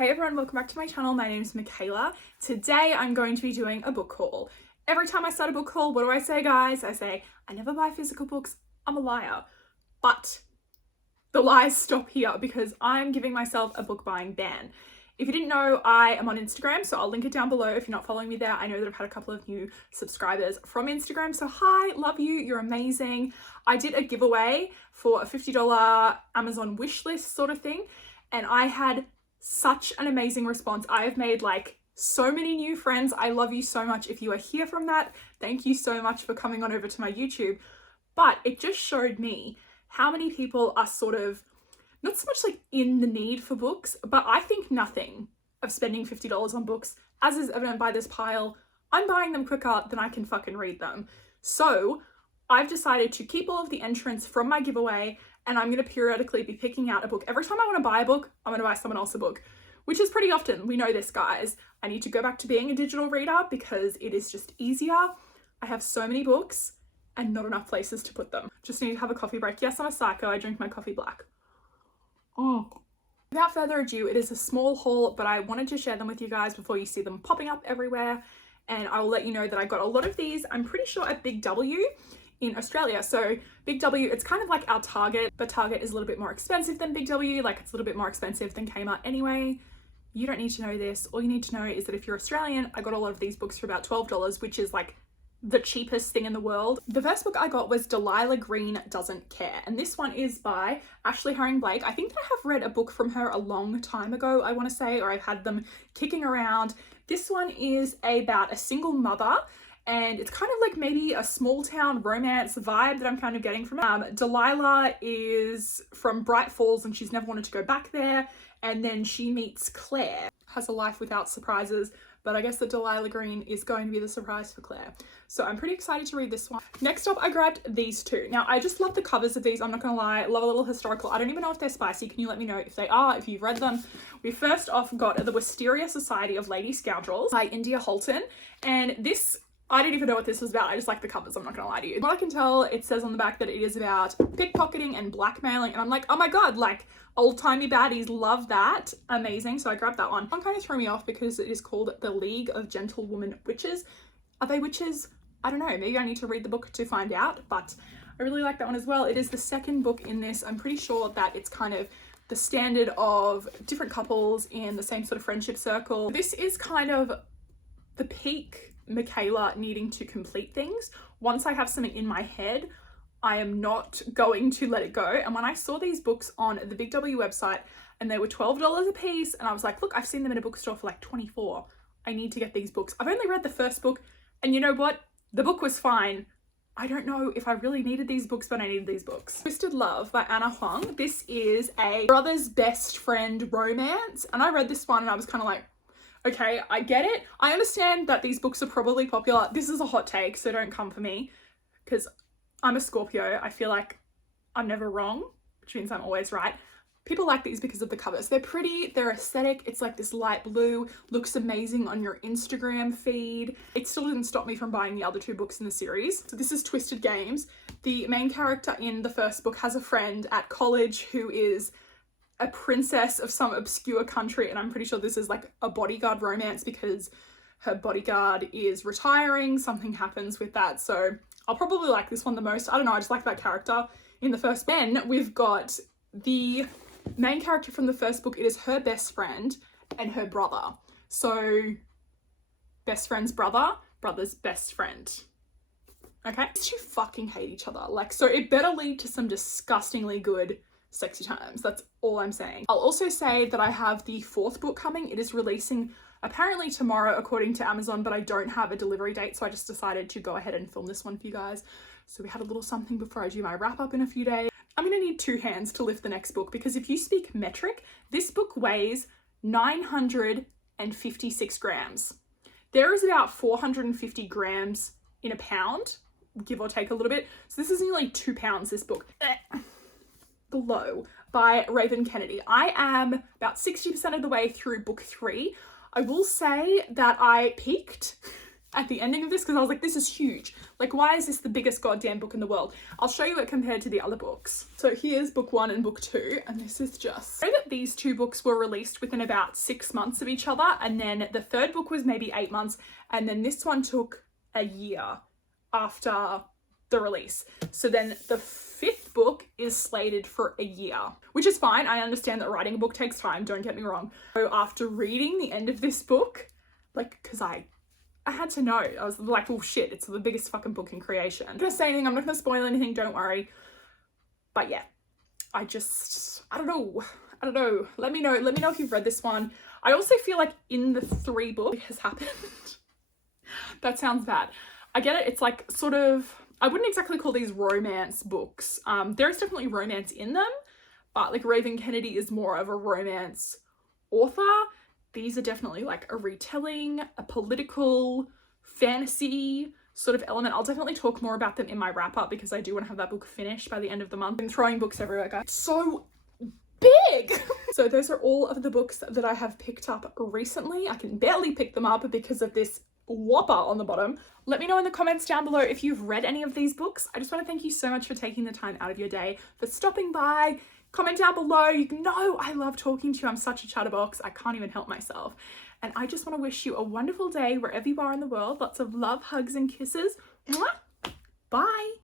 Hey everyone, welcome back to my channel. My name is Michaela. Today I'm going to be doing a book haul. Every time I start a book haul, what do I say, guys? I say, I never buy physical books. I'm a liar. But the lies stop here because I'm giving myself a book buying ban. If you didn't know, I am on Instagram, so I'll link it down below if you're not following me there. I know that I've had a couple of new subscribers from Instagram, so hi, love you, you're amazing. I did a giveaway for a $50 Amazon wish list sort of thing, and I had such an amazing response. I have made like so many new friends. I love you so much. If you are here from that, thank you so much for coming on over to my YouTube. But it just showed me how many people are sort of not so much like in the need for books, but I think nothing of spending $50 on books, as is evident by this pile. I'm buying them quicker than I can fucking read them. So I've decided to keep all of the entrants from my giveaway, and I'm going to periodically be picking out a book. Every time I want to buy a book, I'm going to buy someone else a book, which is pretty often. We know this, guys. I need to go back to being a digital reader because it is just easier. I have so many books and not enough places to put them. Just need to have a coffee break. Yes, I'm a psycho. I drink my coffee black. Without further ado, it is a small haul, but I wanted to share them with you guys before you see them popping up everywhere. And I will let you know that I got a lot of these, I'm pretty sure, at Big W in Australia. So Big W, it's kind of like our Target, but Target is a little bit more expensive than Big W. Like, it's a little bit more expensive than Kmart anyway. You don't need to know this. All you need to know is that if you're Australian, I got a lot of these books for about $12, which is like the cheapest thing in the world. The first book I got was Delilah Green Doesn't Care, and this one is by Ashley Blake. I think that I have read a book from her a long time ago, I want to say, or I've had them kicking around. This one is about a single mother, and it's kind of like maybe a small town romance vibe that I'm kind of getting from it. Delilah is from Bright Falls and she's never wanted to go back there, and then she meets Claire, has a life without surprises, but I guess that Delilah Green is going to be the surprise for Claire. So I'm pretty excited to read this one. Next up, I grabbed these two. Now, I just love the covers of these, I'm not gonna lie. I love a little historical. I don't even know if they're spicy. Can you let me know if they are, if you've read them? We first off got The Wisteria Society of Lady Scoundrels by India Holton. And this, I didn't even know what this was about. I just like the covers, I'm not gonna lie to you. What I can tell, it says on the back that it is about pickpocketing and blackmailing. And I'm like, oh my God, like old-timey baddies, love that. Amazing. So I grabbed that one. One kind of threw me off because it is called The League of Gentlewoman Witches. Are they witches? I don't know, maybe I need to read the book to find out, but I really like that one as well. It is the second book in this. I'm pretty sure that it's kind of the standard of different couples in the same sort of friendship circle. This is kind of the peak Michaela needing to complete things. Once I have something in my head, I am not going to let it go. And when I saw these books on the Big W website and they were $12 a piece, and I was like, look, I've seen them in a bookstore for like $24. I need to get these books. I've only read the first book, and you know what? The book was fine. I don't know if I really needed these books, but I needed these books. Twisted Love by Huang. This is a brother's best friend romance. And I read this one and I was kind of like, okay, I get it. I understand that these books are probably popular. This is a hot take, so don't come for me because I'm a Scorpio. I feel like I'm never wrong, which means I'm always right. People like these because of the covers. They're pretty, they're aesthetic. It's like this light blue, looks amazing on your Instagram feed. It still didn't stop me from buying the other two books in the series. So this is Twisted Games. The main character in the first book has a friend at college who is a princess of some obscure country, and I'm pretty sure this is like a bodyguard romance because her bodyguard is retiring. Something happens with that. So I'll probably like this one the most. I don't know, I just like that character in the first book. Then we've got the main character from the first book. It is her best friend and her brother. So best friend's brother, brother's best friend. Okay, these two fucking hate each other. Like, so it better lead to some disgustingly good sexy times. That's all I'm saying. I'll also say that I have the fourth book coming. It is releasing apparently tomorrow according to Amazon, but I don't have a delivery date, so I just decided to go ahead and film this one for you guys. So we had a little something before I do my wrap up in a few days. I'm gonna need two hands to lift the next book because if you speak metric, this book weighs 956 grams. There is about 450 grams in a pound, give or take a little bit. So this is nearly 2 pounds, this book. Glow by Raven Kennedy. I am about 60% of the way through book 3. I will say that I peaked at the ending of this because I was like, this is huge. Like, why is this the biggest goddamn book in the world? I'll show you it compared to the other books. So here's book 1 and book 2, and this is just... I know that these 2 books were released within about 6 months of each other, and then the third book was maybe 8 months, and then this one took a year after the release. So then the 5th book is slated for a year, which is fine. I understand that writing a book takes time, don't get me wrong. So after reading the end of this book, like, because I had to know. I was like, oh shit, it's the biggest fucking book in creation. I'm not gonna say anything, I'm not gonna spoil anything, don't worry. But yeah, I don't know. Let me know if you've read this one. I also feel like in the 3 books has happened. That sounds bad. I get it, it's like sort of, I wouldn't exactly call these romance books. There is definitely romance in them, but like Raven Kennedy is more of a romance author. These are definitely like a retelling, a political, fantasy sort of element. I'll definitely talk more about them in my wrap up because I do want to have that book finished by the end of the month. I'm throwing books everywhere, guys. So big! So those are all of the books that I have picked up recently. I can barely pick them up because of this whopper on the bottom. Let me know in the comments down below if you've read any of these books. I just want to thank you so much for taking the time out of your day, for stopping by. Comment down below. You know I love talking to you. I'm such a chatterbox. I can't even help myself. And I just want to wish you a wonderful day wherever you are in the world. Lots of love, hugs, and kisses. Mwah! Bye.